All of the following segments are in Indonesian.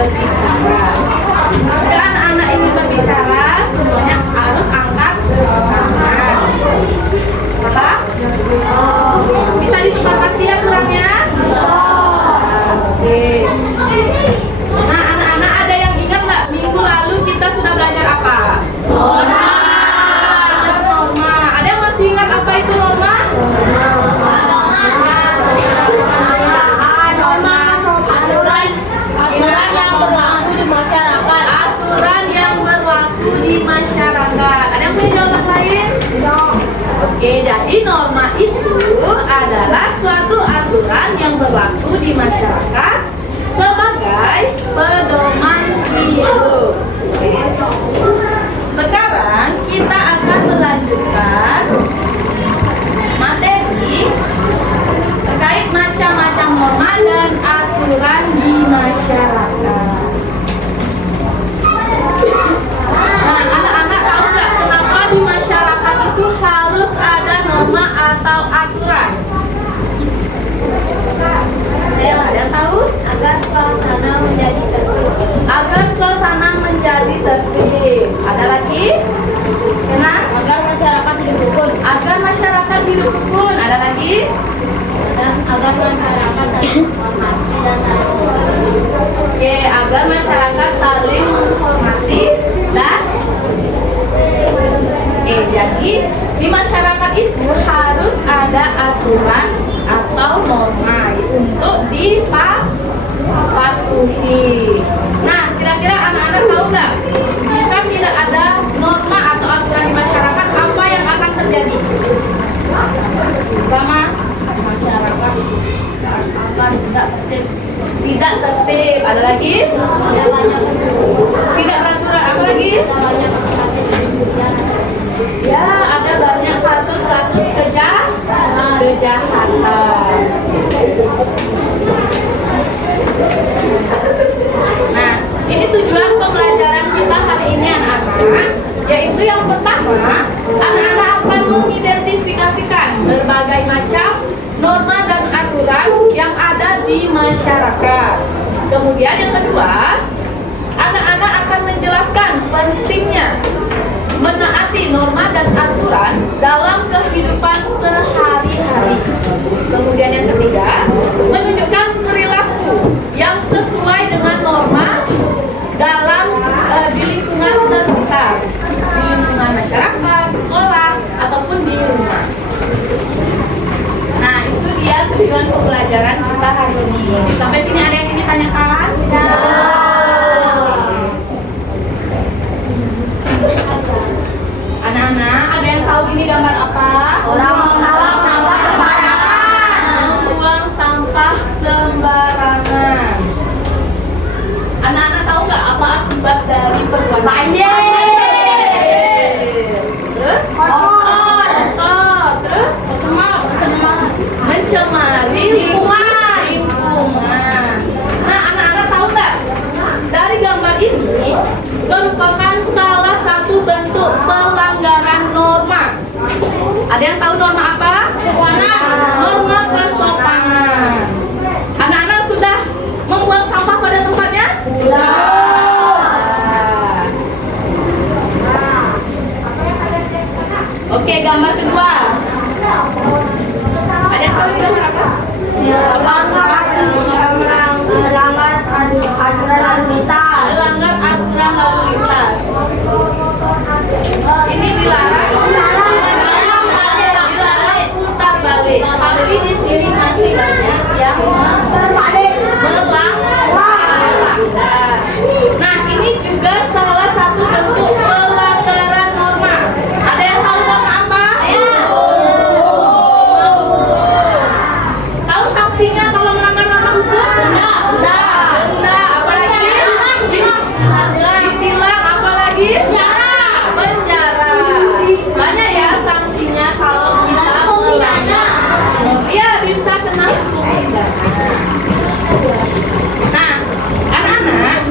berbicara. Jika anak-anak ini berbicara, semuanya harus angkat tangan. Apa? Bisa disepakati aturannya? Oke. Nah, anak-anak ada yang ingat nggak minggu lalu kita sudah belajar apa? Norma. Norma. Ada yang masih ingat apa itu norma? Aturan yang berlaku di masyarakat. Ada yang punya jawaban lain? Oke, jadi norma itu adalah suatu aturan yang berlaku di masyarakat sebagai pedoman hidup. Sekarang kita akan melanjutkan materi terkait macam-macam norma dan aturan di masyarakat. Nah, anak-anak tahu nggak kenapa di masyarakat itu harus ada norma atau aturan? Ada yang tahu? Agar suasana menjadi tertib. Agar suasana menjadi tertib. Ada lagi? Kenapa? Agar masyarakat hidup rukun. Agar masyarakat hidup rukun. Ada lagi? Dan agar masyarakat saling menghormati dan saling menghargai. Oke, agar masyarakat saling menghormati dan jadi di masyarakat itu harus ada aturan atau norma untuk dipatuhi. Nah, kira-kira anak-anak tahu nggak? Jika tidak ada norma atau aturan di masyarakat, apa yang akan terjadi? Pertama, Masyarakat akan tidak tertib. tidak tertib. Ada lagi? Tidak banyak pencurian. Tidak beraturan. Apa lagi? Tidak banyak kasus pencurian. Ya, ada banyak kasus-kasus kejahatan. Nah, ini tujuan pembelajaran kita hari ini anak-anak, yaitu yang pertama, anak-anak akan mengidentifikasikan berbagai macam norma dan aturan yang ada di masyarakat. Kemudian yang kedua, anak-anak akan menjelaskan pentingnya menaati norma dan aturan dalam kehidupan sehari-hari. Kemudian yang ketiga, menunjukkan perilaku yang sesuai dengan norma dalam di lingkungan sekitar, di lingkungan masyarakat, sekolah, ataupun di rumah. Nah, itu dia tujuan pembelajaran kita hari ini. Sampai sini ada yang ingin ditanyakan? Anak-anak, ada yang tahu ini gambar apa? Orang membuang sampah sembarangan. Membuang sampah sembarangan. Anak-anak tahu nggak apa akibat dari perbuatan? Banjir. Terus? Kotor. Terus? Mencemari lingkungan. Nah, anak-anak tahu nggak? Dari gambar ini merupakan salah satu bentuk pelanggaran norma. Ada yang tahu norma apa? Norma kesopanan. Anak-anak sudah membuang sampah pada tempatnya? Oke, gambar kedua. Ada yang tahu ini gambar apa? Melanggar aturan lalu lintas. Melanggar aturan lalu lintas. Ini dilarang putar balik. Tapi di sini masih banyak yang melanggar. Nah, ini juga salah satu bentuk pelanggaran norma. Ada yang tahu norma apa? Tahu sanksinya kalau melanggar norma hukum? Denda. Apalagi? Ditilang. Apalagi? Penjara. Banyak ya sanksinya kalau kita melanggar. Iya, bisa kena hukum pidana. Nah, anak-anak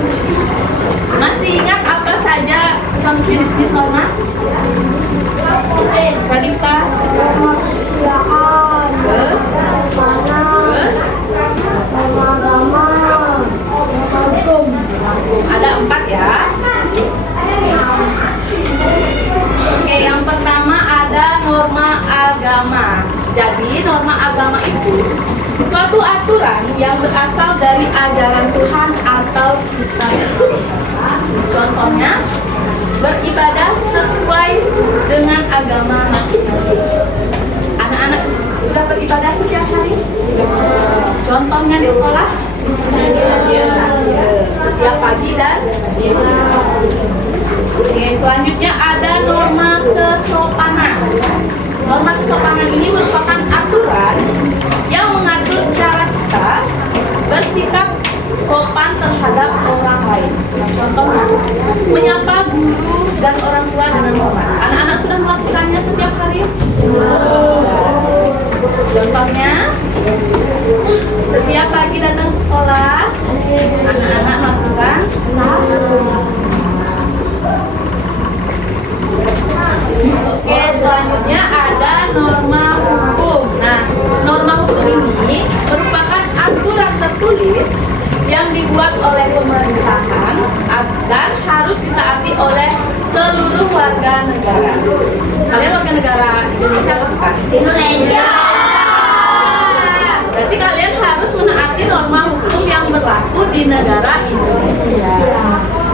masih ingat apa saja sanksi jenis norma? Radita. Kemanusiaan. Terus? Terus? Terus? Agama. Hukum. atau kita contohnya beribadah sesuai dengan agama masing-masing. Anak-anak sudah beribadah setiap hari? Contohnya di sekolah? Setiap pagi dan Oke, selanjutnya ada norma kesopanan. Norma kesopanan ini merupakan aturan yang mengatur cara kita bersikap sopan terhadap orang lain. Contohnya, menyapa guru dan orang tua dengan hormat. Anak-anak sudah melakukannya setiap hari? Contohnya, setiap pagi datang ke sekolah, anak-anak melakukan Oke, selanjutnya ada norma hukum. Nah, norma hukum ini merupakan aturan tertulis yang dibuat oleh pemerintahan dan harus ditaati oleh seluruh warga negara. Kalian warga negara Indonesia apa bukan? Indonesia. Berarti kalian harus menaati norma hukum yang berlaku di negara Indonesia.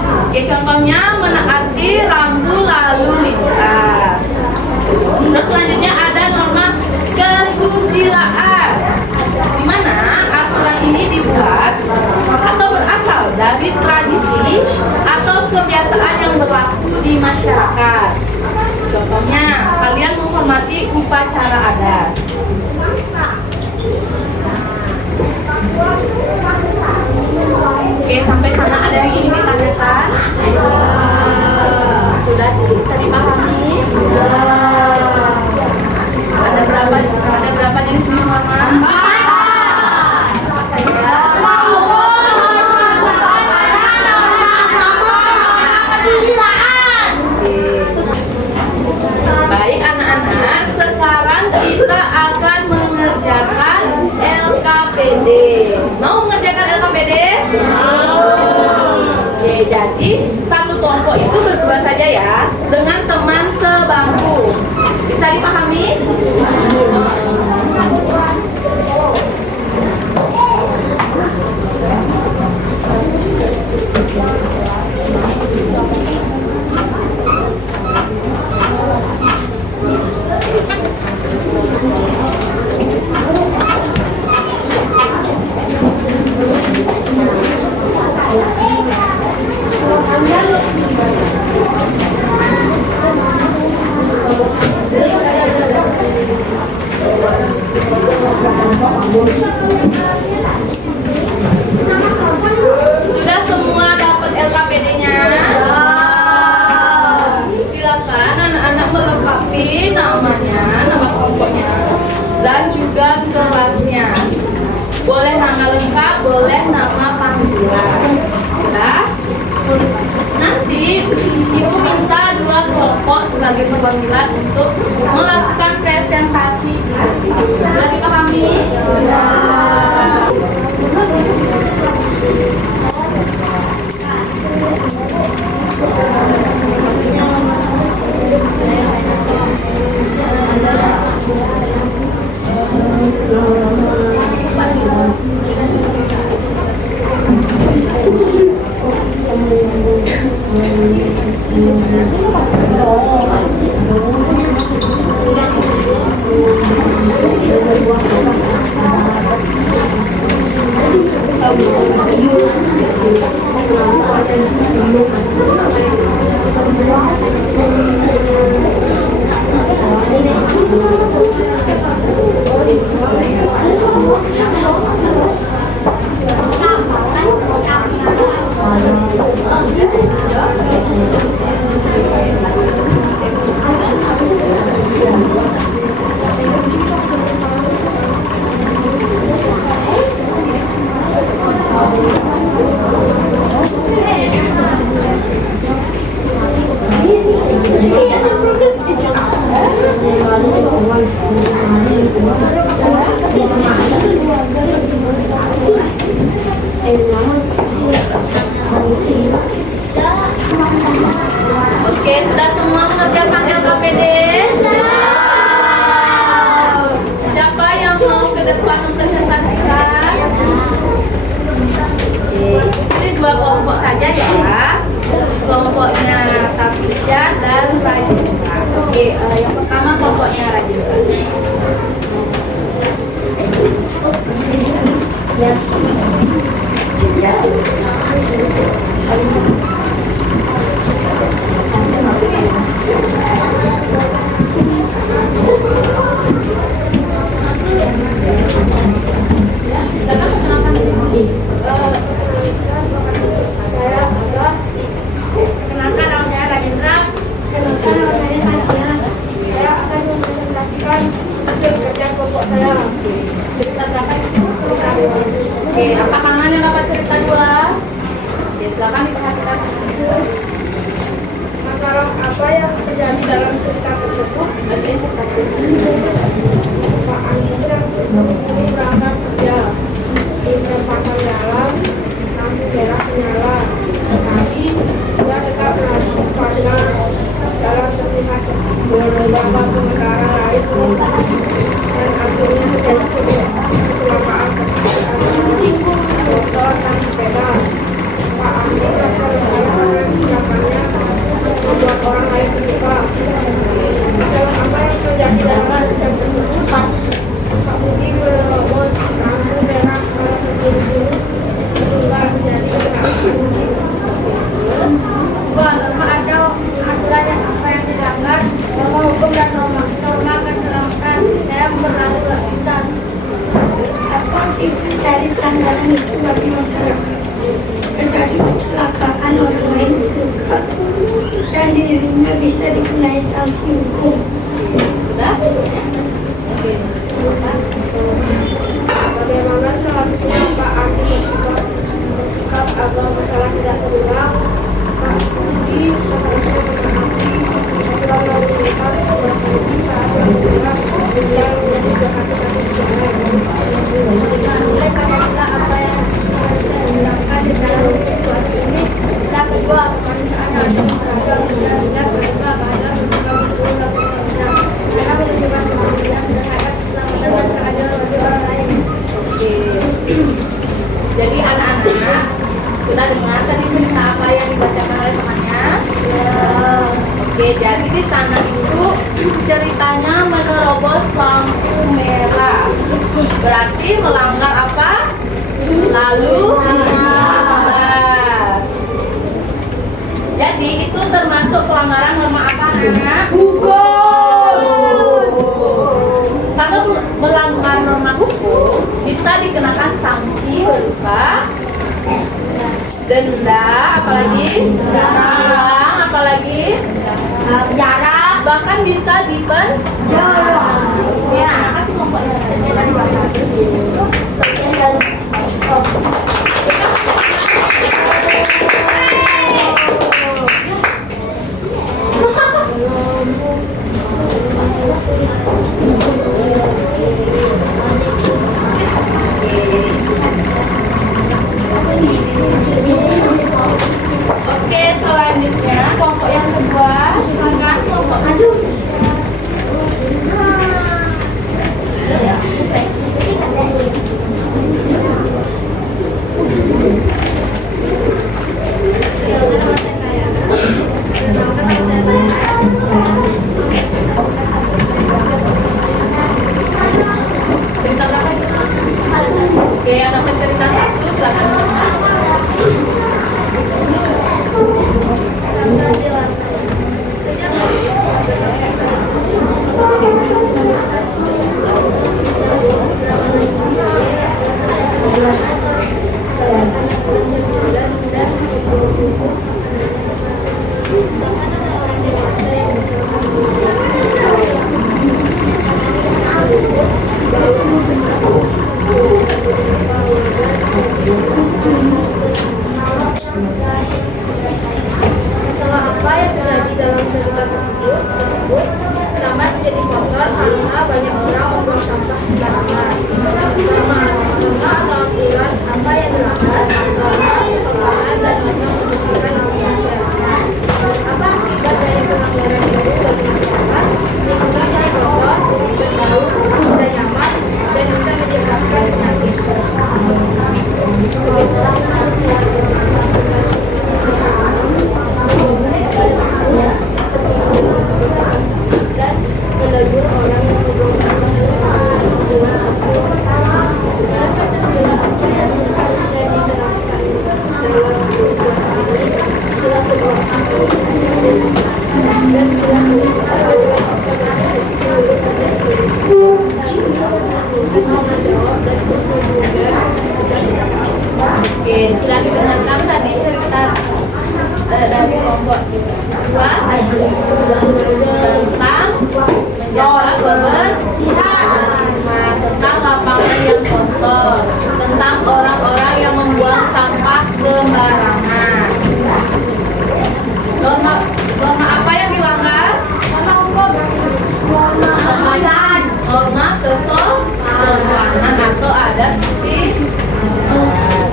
Oke, contohnya menaati rambu lalu lintas. Terus selanjutnya ada norma kesusilaan, di mana aturan ini dibuat atau berasal dari tradisi atau kebiasaan yang berlaku di masyarakat. Contohnya, kalian menghormati upacara adat. Oke, sampai sana ada yang ingin ditanyakan? Sudah bisa dipahami? Ada berapa jenis norma? Baik anak-anak, sekarang kita akan mengerjakan LKPD. Mau mengerjakan LKPD? Oke, jadi satu kelompok itu berdua saja ya, dengan teman sebangku. Bisa dipahami? Sudah semua dapat LKPD-nya? Silakan anak-anak melengkapi namanya, nama kelompoknya, dan juga kelasnya. Boleh nama lengkap, boleh nama panggilan. Ya. Nanti ibu minta 2 kelompok sebagai perwakilan untuk melakukan presentasi. Sudah dipahami? saja ya. Kelompoknya Tafisya dan Rajinka. Oke, yang pertama kelompoknya Rajinka. Kenalkan nama saya Rajendra. Kenalkan nama saya Satya. Saya akan mempresentasikan hasil kerja kelompok saya. Cerita terakhir Oke, apa tangan yang dapat cerita dua? Oke, silakan diperhatikan. masalah apa yang terjadi dalam cerita tersebut. Pak Anies ini berangkat kerja di perempatan jalan lampu merah menyala, tetapi dia tetap langsung pada dalam terlihat beberapa pengendara lain dan akhirnya terjadi kecelakaan motor dan sepeda. Pak Anies akan melakukan tindakannya membuat orang lain terluka. Masalah apa yang terjadi dalam cerita tersebut? Pak Budi menerobos lampu merah malah terburu-buru hingga terjadi kecelakaan. Ada aturan yang apa yang dilanggar bahwa hukum dan norma keselamatan dalam berlalu lalu lintas. Apa artinya dari pelanggaran itu bagi masyarakat? Terjadi kecelakaan, orang lain luka dan dirinya bisa dikenai sanksi hukum. Sudah? Oke. Bagaimana selanjutnya Pak Anies bersikap agar masalah tidak terulang? Pak Budi seharusnya menghormati aturan lalu lintas seperti saat bergerak yang menjadi kehati-hati jalan. Menilai karena apa yang seharusnya dilakukan di dalam situasi ini. Yang kedua, pemeriksaan hakim terhadap dan kedua bahwa bersikap sebelum melakukan karena menunjukkan kepedulian terhadap keselamatan dan keadilan bagi orang lain. Oke. Jadi anak-anak sudah dengar tadi cerita apa yang dibacakan oleh temannya? Oke, jadi di sana itu ceritanya menerobos lampu merah. Berarti melanggar apa? Lalu lintas. Jadi itu termasuk pelanggaran norma apa, anak? Hukum. Kalau melanggar norma hukum bisa dikenakan sanksi berupa denda, apalagi tilang, apalagi penjara, bahkan bisa dipenjara. Ya, makasih kelompoknya. Oke, selanjutnya kelompok yang kedua, silakan kelompok maju. dari kelompok dua tentang menjaga kebersihan, tentang lapangan yang kotor, tentang orang-orang yang membuang sampah sembarangan. Norma apa yang dilanggar? Norma kesopanan atau adat istiadat.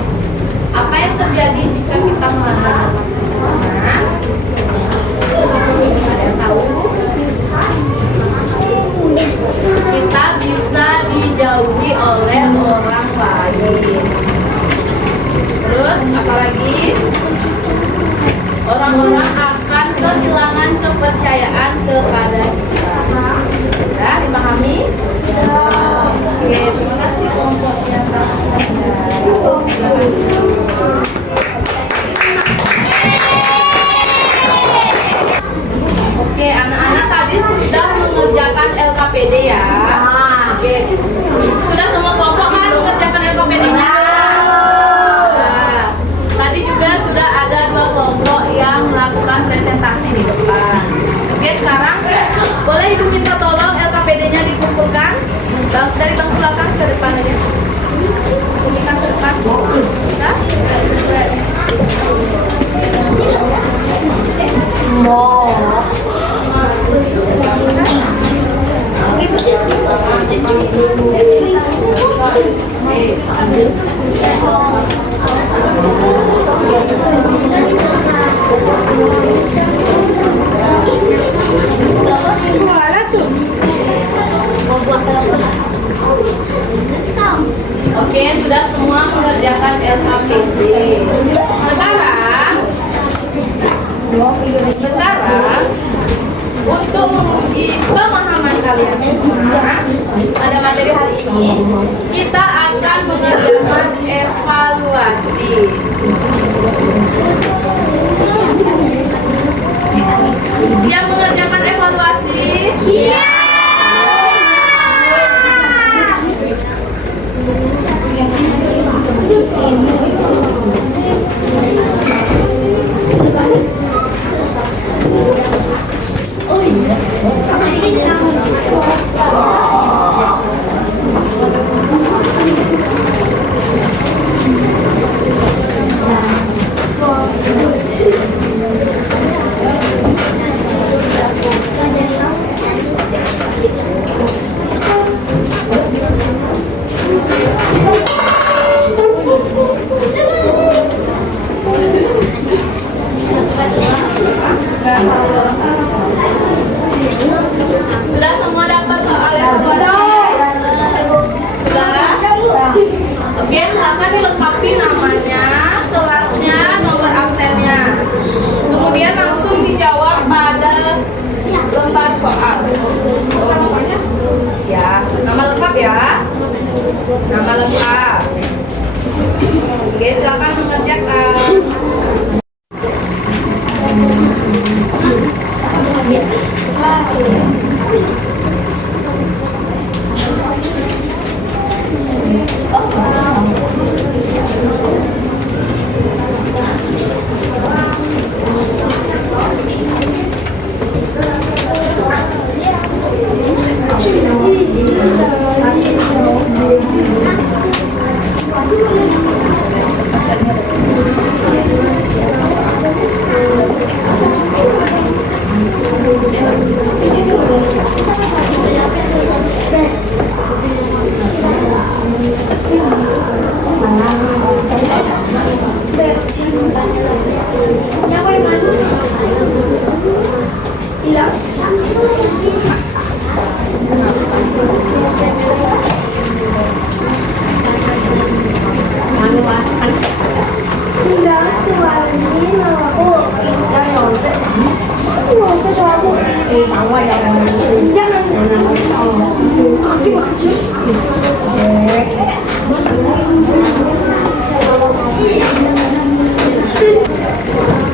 Apa yang terjadi jika kita melanggar norma kesopanan? Ada yang tahu? Kita bisa dijauhi oleh orang lain. Terus apalagi? Orang-orang akan kehilangan kepercayaan kepada kita. Sudah dipahami? Oke, terima kasih kelompoknya. Oke, anak-anak tadi sudah mengerjakan LKPD ya. Oke, sudah semua kelompok kan mengerjakan LKPD-nya? Nah, tadi juga sudah ada 2 kelompok yang melakukan presentasi di depan. Oke, sekarang boleh Ibu minta tolong LKPD-nya dikumpulkan dari bangku belakang ke depan aja. Kumpulkan ke depan. Kita? Oke, sudah semua mengerjakan LKPD. Sekarang untuk menguji pemahaman kalian semua pada materi hari ini, kita akan mengerjakan evaluasi. Siap mengerjakan evaluasi? Siap. Sudah semua dapat soal evaluasi? Sudah? Oke, silakan dilengkapi namanya, kelasnya, nomor absennya. Kemudian langsung dijawab pada lembar soal. Ya, nama lengkap ya. Nama lengkap. Oke, silakan mengerjakan.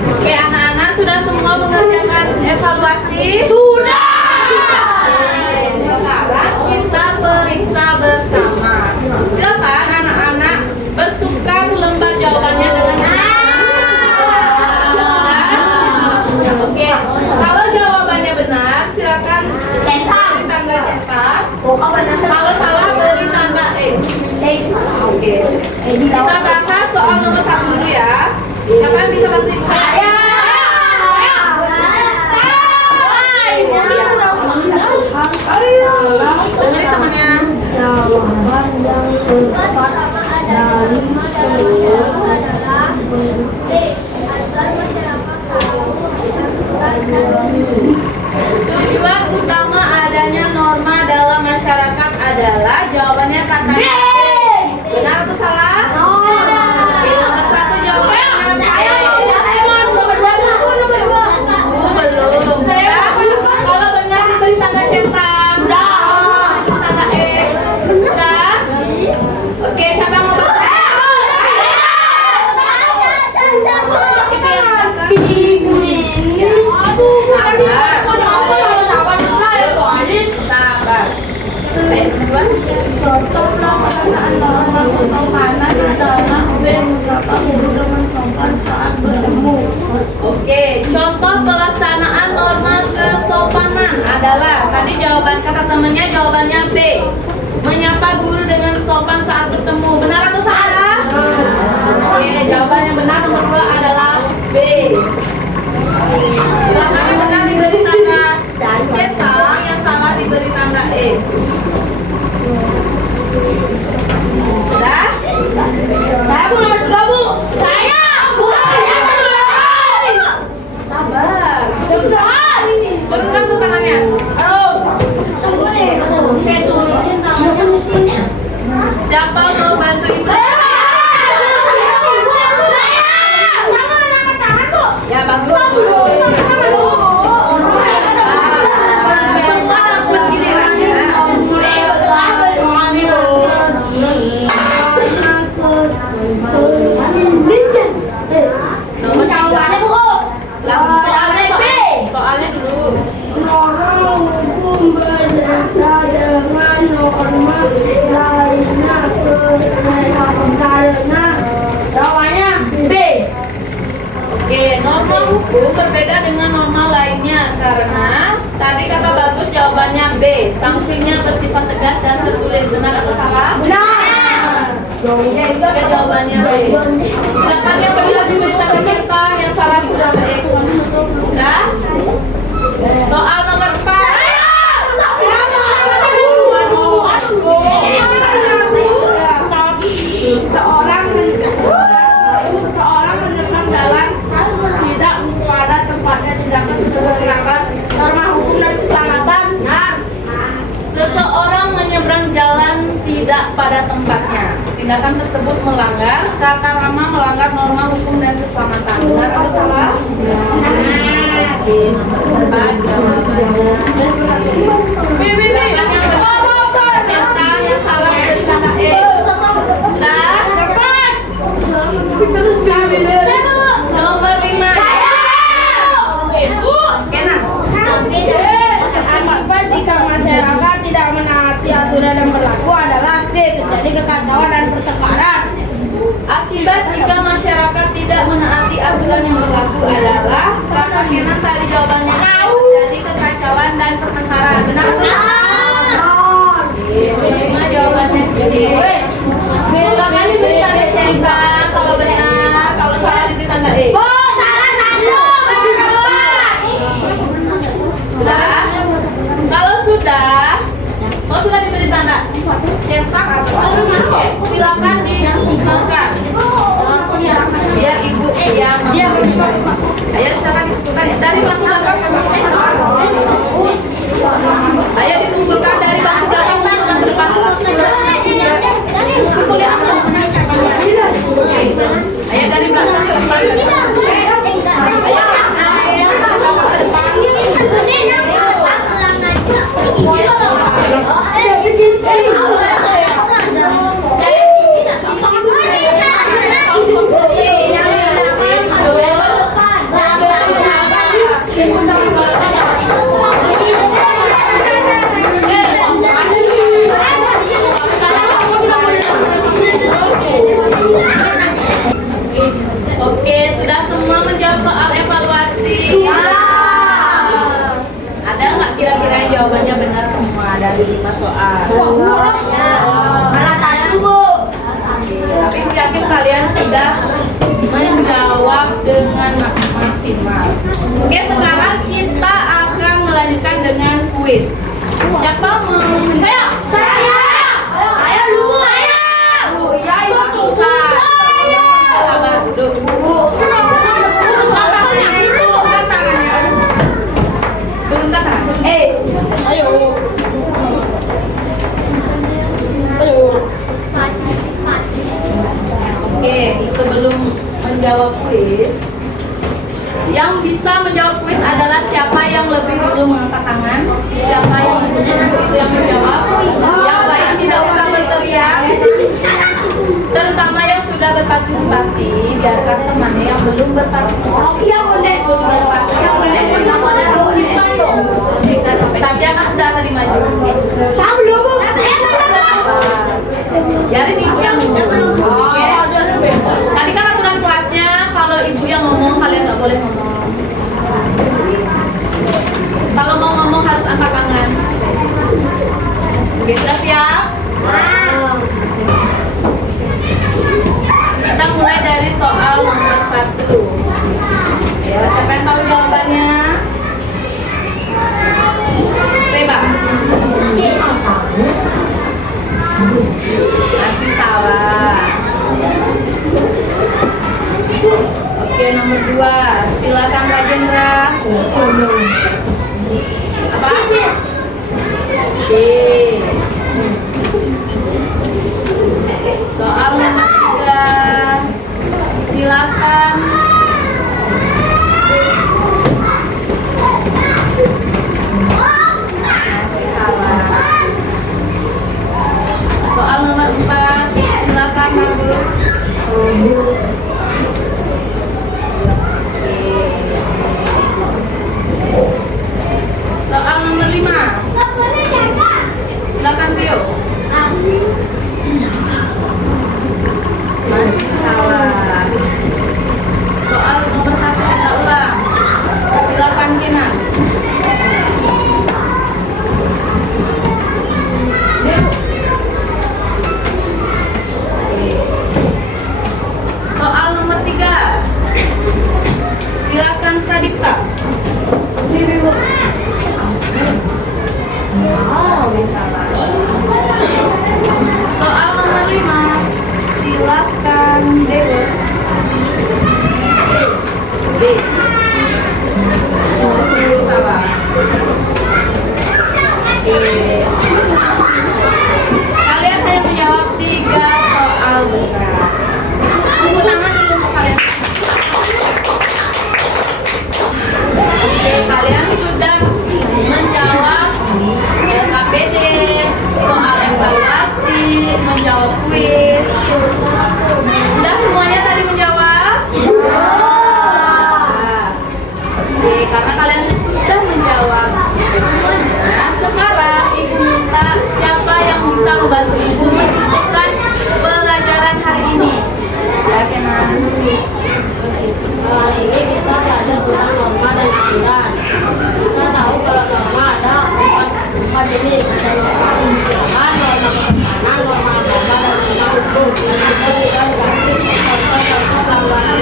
Oke, anak-anak sudah semua mengerjakan evaluasi? Sudah. Sekarang kita periksa bersama. Silakan anak-anak bertukar lembar jawabannya dengan bantu ibu. Dengerin temannya. Jawaban yang tepat dari Tujuan utama adanya norma dalam masyarakat adalah jawabannya kata B. Benar atau salah? Oke, nomor satu jawabannya B. Belum. Ya? Kalau benar diberi tanda centang. Tanda X. Sudah? Oke, siapa yang mau bantu? Sabar. Duluan. contoh pelaksanaan norma kesopanan adalah B. Menyapa guru dengan sopan saat bertemu. Oke, contoh pelaksanaan norma kesopanan adalah tadi jawaban kata temennya jawabannya B. Menyapa guru dengan sopan saat bertemu. Benar atau salah? Oke, jawaban yang benar nomor 2 adalah B. Silakan yang benar diberi tanda centang, yang salah diberi tanda X. Sudah? Saya belum juga, Bu. Saya Sabar. sudah. Bentukkan tuh tangannya. Siapa mau bantu ibu? Ya bagus. Semua dapat gilirannya. Nomor tiga. Langsung soalnya dulu. Norma hukum berbeda dengan norma lainnya karena jawabannya B. Oke, norma hukum berbeda dengan norma lainnya karena tadi kata bagus jawabannya B. Sanksinya bersifat tegas dan tertulis. Benar atau salah? Benar. Oke, jawabannya B. Silakan yang benar diberi tanda centang, yang salah diberi tanda X. Udah? Soal nomor 4. Seseorang menyeberang jalan tidak pada tempatnya tidak menggunakan norma hukum dan keselamatan. Nah, Seseorang menyeberang jalan tidak pada tempatnya. Tindakan tersebut melanggar kata rama melanggar norma hukum dan keselamatan. Benar atau salah? Oke, nomor 4 jawabannya. Silakan yang benar centang, yang salah beri tanda X. Sudah? Nomor 5. Kenan. akibat jika masyarakat tidak menaati aturan yang berlaku adalah C. Terjadi kekacauan dan pertengkaran. Akibat jika masyarakat tidak menaati aturan yang berlaku adalah kata Kenan tadi jawabannya jadi kekacauan dan pertengkaran. Benar atau salah? Lima jawabannya C. Silakan diberi tanda centang kalau benar, kalau salah diberi tanda X. Sudah? Kalau sudah diberi tanda centang atau X, silakan dikumpulkan. Biar ibu yang ayo silakan dikumpulkan dari bangku belakang. Ayo dikumpulkan dari bangku belakang ke depan. Ayo dari belakang ke depan. Ayo. Oke, sudah semua menjawab soal evaluasi. Ada nggak kira-kira yang jawabannya benar semua dari 5 soal? Tapi aku yakin kalian sudah menjawab menjawab dengan maksimal. Oke, sekarang kita akan melanjutkan dengan kuis. Siapa mau? Saya. Saya dulu. Satu sabar duduk. Turunkan tangan. Oke, sebelum menjawab kuis, yang bisa menjawab kuis adalah siapa yang lebih dulu mengangkat tangan, siapa yang lebih dulu itu yang menjawab. Yang lain tidak usah berteriak, terutama yang sudah berpartisipasi, biarkan temannya yang belum berpartisipasi. Tapi yang udah tadi maju. Jadi ibu yang ngomong. Oke. Tadi kan aturan kelasnya kalau ibu yang ngomong kalian nggak boleh ngomong. Kalau mau ngomong harus angkat tangan. Oke, sudah siap? Kita mulai dari soal nomor 1. Ya, siapa yang tahu jawabannya? Beba. Masih salah. Oke, nomor 2. Silakan Kak Jendra. Apa? C. Soal nomor 3. Silakan. Masih salah. Soal nomor 4. Silakan Bagus. Soal nomor 5. Silakan Tio. Masih salah. Soal nomor 1 kita ulang. Silakan Kinan. Soal nomor 3. Silakan Pradipta. Masih salah. Soal nomor 5. Silakan Dewa. B. Salah. Kalian hanya menjawab 3 soal benar. Tepuk tangan dulu untuk kalian. Oke, kalian sudah menjawab LKPD, soal evaluasi, menjawab kuis. Sudah semuanya tadi menjawab? Oke, karena kalian sudah menjawab semuanya, sekarang ibu minta siapa yang bisa membantu ibu menentukan pelajaran hari ini. Ya, Kenan. Hari ini kita belajar tentang norma dan aturan. Kita tahu kalau norma ada empat jenis. Ada norma kebijakan, norma ketatanan, norma agama, dan norma hukum. Kita tidak dikasih contoh-contoh pelanggaran.